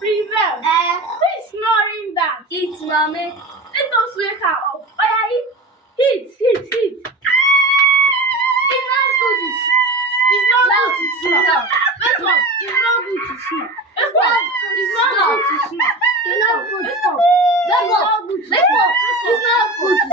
Prevent. Who is snoring that? It's mommy. Let us wake her up. Oh yeah, eat. It's not good to It's not good to snore. Wake up. It's not good to snore. Wake up. It's not good to snore. It's not good. Wake up. Wake up. It's not good to Wake up. snore. It's not good to